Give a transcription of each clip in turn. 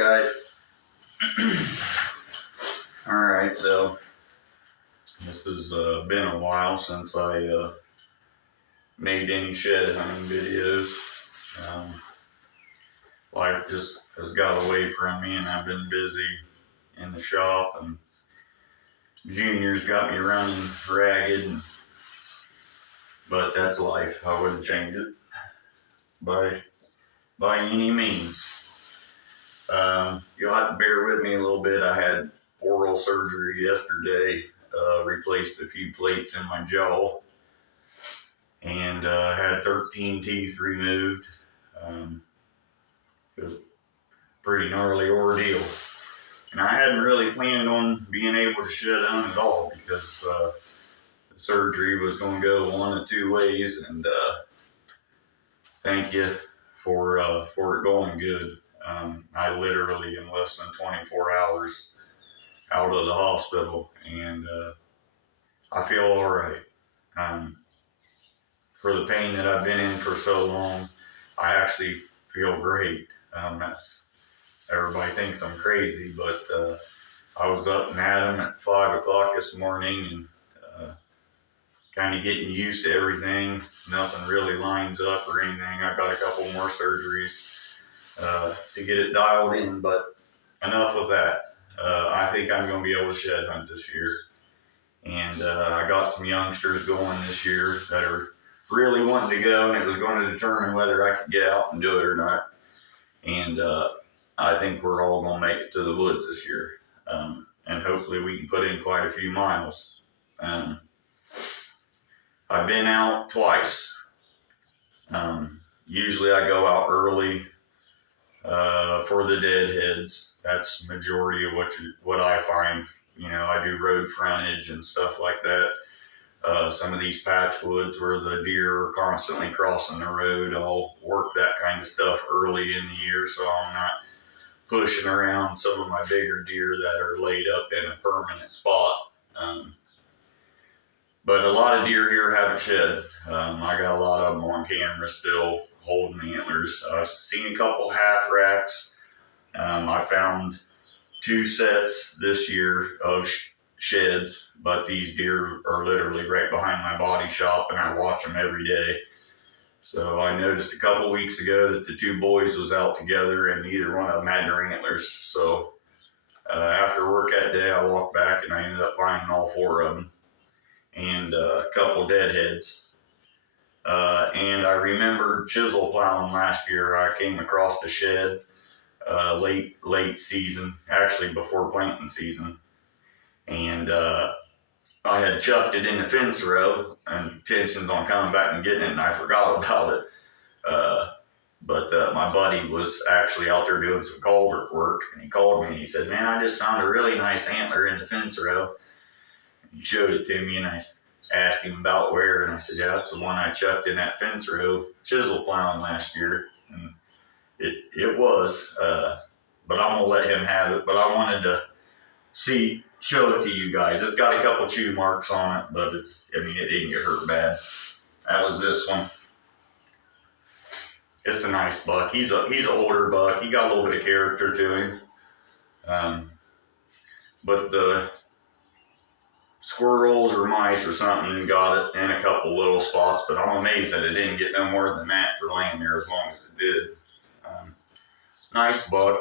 guys. Alright, so this has been a while since I made any shed hunting videos. Life just has got away from me and I've been busy in the shop, and Junior's got me running ragged, but that's life. I wouldn't change it by any means. You'll have to bear with me a little bit. I had oral surgery yesterday, replaced a few plates in my jaw, and had 13 teeth removed. It was a pretty gnarly ordeal. And I hadn't really planned on being able to shed hunt at all, because the surgery was going to go one of two ways, and thank you for it going good. I literally, in less than 24 hours out of the hospital, and I feel all right. For the pain that I've been in for so long, I actually feel great. Everybody thinks I'm crazy, but I was up and at 'em at 5 o'clock this morning, and kind of getting used to everything. Nothing really lines up or anything. I've got a couple more surgeries to get it dialed in, but enough of that. I think I'm going to be able to shed hunt this year. And I got some youngsters going this year that are really wanting to go, and it was going to determine whether I could get out and do it or not. And I think we're all going to make it to the woods this year. And hopefully we can put in quite a few miles. I've been out twice. Usually I go out early for the deadheads. That's the majority of what I find. You know, I do road frontage and stuff like that. Some of these patch woods where the deer are constantly crossing the road, I'll work that kind of stuff early in the year, so I'm not pushing around some of my bigger deer that are laid up in a permanent spot. But a lot of deer here haven't shed. I got a lot of them on camera still holding antlers. I've seen a couple half racks. I found 2 sets this year of sheds, but these deer are literally right behind my body shop, and I watch them every day. So I noticed a couple weeks ago that the 2 boys was out together, and neither one of them had their antlers. So after work that day, I walked back and I ended up finding all 4 of them, and a couple deadheads. And I remember chisel plowing last year. I came across the shed late season, actually before planting season, and I had chucked it in the fence row and intentions on coming back and getting it, and I forgot about it. But my buddy was actually out there doing some culvert work, and he called me and he said, "Man, I just found a really nice antler in the fence row." He showed it to me, and I asked him about where, and I said, "Yeah, that's the one I chucked in that fence row chisel plowing last year." And it was, but I'm gonna let him have it. But I wanted to show it to you guys. It's got a couple chew marks on it, but it didn't get hurt bad. That was this one. It's a nice buck. He's an older buck. He got a little bit of character to him. But the squirrels or mice or something got it in a couple little spots, but I'm amazed that it didn't get no more than that for laying there as long as it did. Nice buck.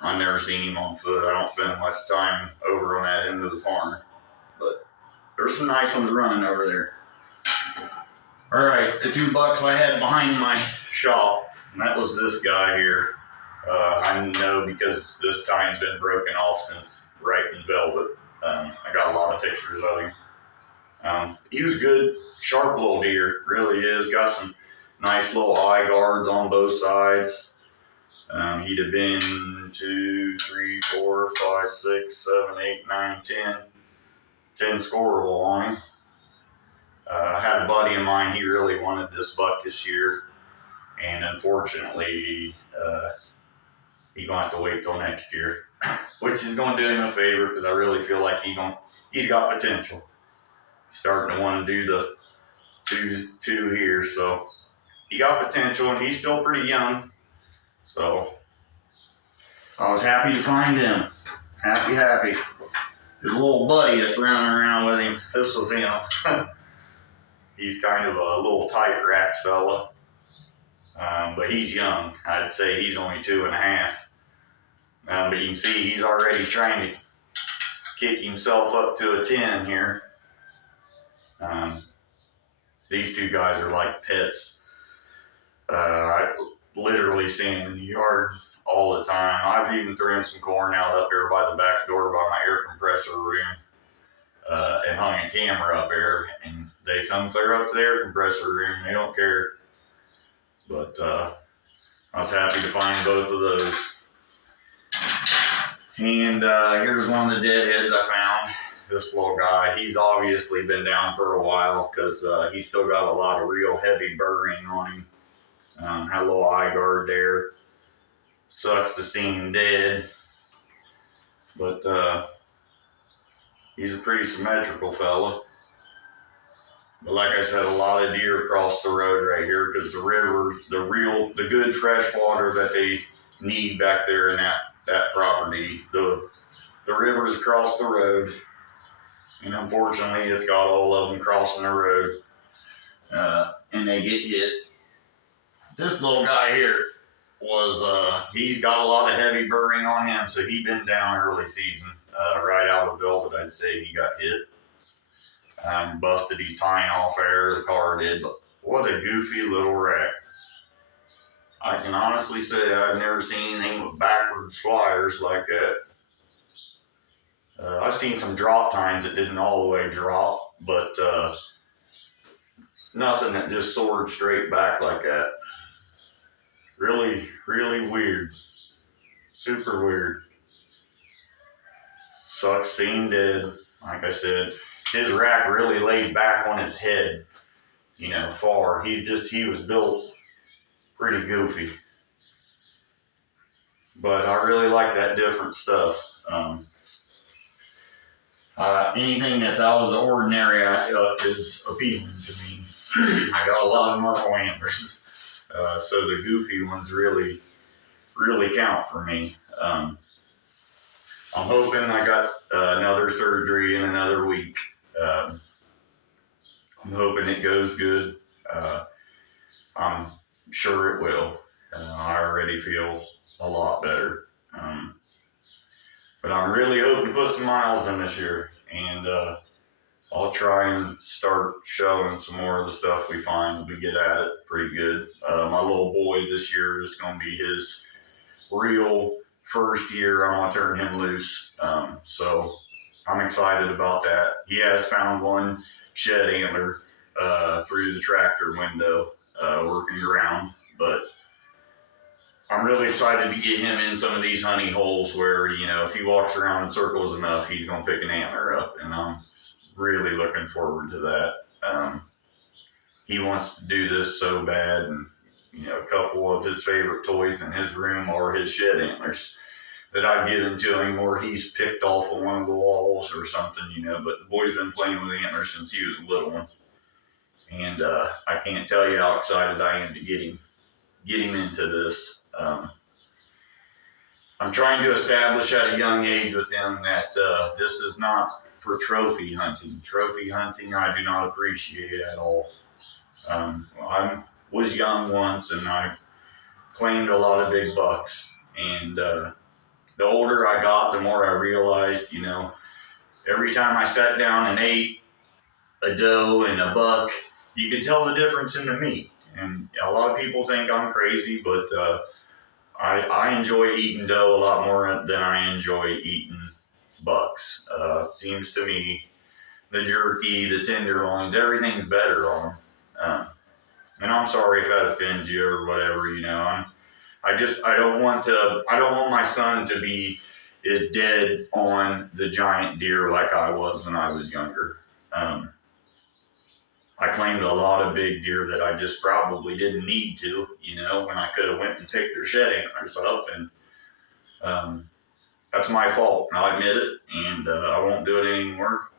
I've never seen him on foot. I don't spend much time over on that end of the farm, but there's some nice ones running over there. All right, the 2 bucks I had behind my shop, and that was this guy here. I know because this time's been broken off since right in velvet. I got a lot of pictures of him. He was good, sharp little deer, really is. Got some nice little eye guards on both sides. He'd have been 2, 3, 4, 5, 6, 7, 8, 9, 10 scoreable on him. I had a buddy of mine, he really wanted this buck this year, and unfortunately, he's going to have to wait till next year, which is going to do him a favor, because I really feel like he's got potential. He's starting to want to do the two here, so he got potential, and he's still pretty young. So I was happy to find him. Happy. His little buddy is running around with him. This was him. He's kind of a little tight rack fella, but he's young. I'd say he's only 2.5. But you can see he's already trying to kick himself up to a 10 here. These two guys are like pets. I literally see them in the yard all the time. I've even thrown some corn out up there by the back door by my air compressor room and hung a camera up there, and they come clear up to the air compressor room. They don't care. But I was happy to find both of those. And here's one of the deadheads I found. This little guy, he's obviously been down for a while because he's still got a lot of real heavy burring on him. Had a little eye guard there. Sucks to see him dead. But he's a pretty symmetrical fella. But like I said, a lot of deer across the road right here because the river, the good fresh water that they need back there in that property, the river's across the road. And unfortunately, it's got all of them crossing the road. And they get hit. This little guy here he's got a lot of heavy burring on him, so he'd been down early season. Right out of velvet, I'd say he got hit. Busted his tine off there, the car did, but what a goofy little rack. I can honestly say I've never seen anything with backwards flyers like that. I've seen some drop tines that didn't all the way drop, but nothing that just soared straight back like that. Really, really weird. Super weird. Sucks seeing dead. Like I said, his rack really laid back on his head, far. He was built pretty goofy. But I really like that different stuff. Anything that's out of the ordinary is appealing to me. I got a lot of Merle antlers. So the goofy ones really, really count for me. I'm hoping I got another surgery in another week. I'm hoping it goes good. I'm sure it will. I already feel a lot better. But I'm really hoping to put some miles in this year. And I'll try and start showing some more of the stuff we find. We get at it pretty good. My little boy this year is going to be his real first year. I'm going to turn him loose. So I'm excited about that. He has found one shed antler through the tractor window working around. But I'm really excited to get him in some of these honey holes where, if he walks around in circles enough, he's going to pick an antler up. And I'm really looking forward to that. He wants to do this so bad, and a couple of his favorite toys in his room are his shed antlers that I've given to him, or he's picked off of one of the walls or something, but the boy's been playing with antlers since he was a little one, and I can't tell you how excited I am to get him into this. I'm trying to establish at a young age with him that this is not for trophy hunting. Trophy hunting I do not appreciate at all. I was young once and I claimed a lot of big bucks. And the older I got, the more I realized, every time I sat down and ate a doe and a buck, you could tell the difference in the meat. And a lot of people think I'm crazy, but I enjoy eating doe a lot more than I enjoy eating bucks. It seems to me the jerky, the tenderloins, everything's better on them. And I'm sorry if that offends you or whatever, I don't want my son to be as dead on the giant deer like I was when I was younger. I claimed a lot of big deer that I just probably didn't need to, when I could have went and picked their shed antlers up, and that's my fault, and I'll admit it, and I won't do it anymore.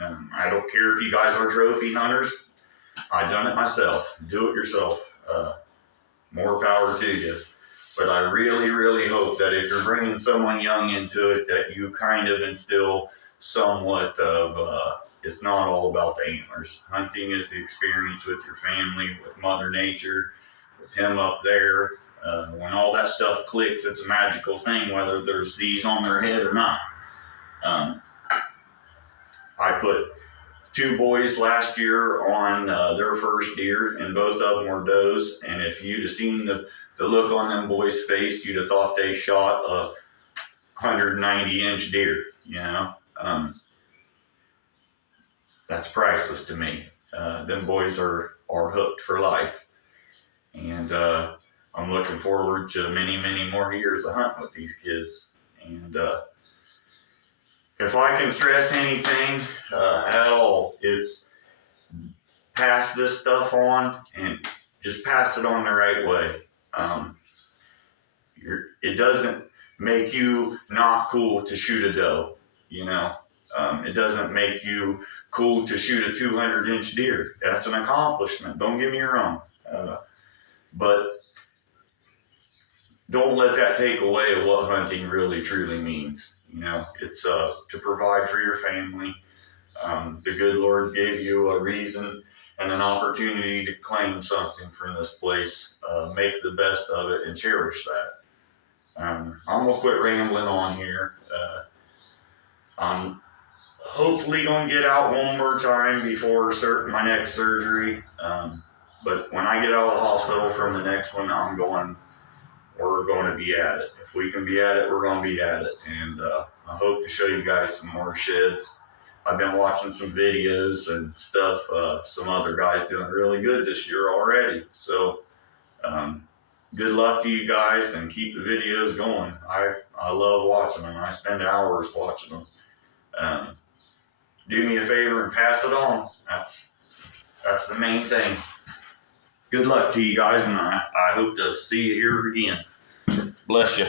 I don't care if you guys are trophy hunters. I done it myself. Do it yourself. More power to you. But I really, really hope that if you're bringing someone young into it, that you kind of instill somewhat of it's not all about the antlers. Hunting is the experience with your family, with Mother Nature, with him up there. When all that stuff clicks, it's a magical thing, whether there's these on their head or not. Um, I put two boys last year on their first deer, and both of them were does. And if you'd have seen the look on them boys' face, you'd have thought they shot a 190-inch deer. You know, that's priceless to me. Them boys are hooked for life, and I'm looking forward to many, many more years of hunting with these kids. And if I can stress anything at all, it's pass this stuff on and just pass it on the right way. It doesn't make you not cool to shoot a doe, you know. It doesn't make you cool to shoot a 200-inch deer. That's an accomplishment. Don't get me wrong, but don't let that take away what hunting really truly means. You know, it's to provide for your family. The good Lord gave you a reason and an opportunity to claim something from this place. Make the best of it and cherish that. I'm gonna quit rambling on here. I'm hopefully gonna get out one more time before my next surgery. But when I get out of the hospital from the next one, we're going to be at it. If we can be at it, we're going to be at it. And I hope to show you guys some more sheds. I've been watching some videos and stuff. Some other guys doing really good this year already. So good luck to you guys, and keep the videos going. I love watching them. I spend hours watching them. Do me a favor and pass it on. That's the main thing. Good luck to you guys, and I hope to see you here again. Bless you.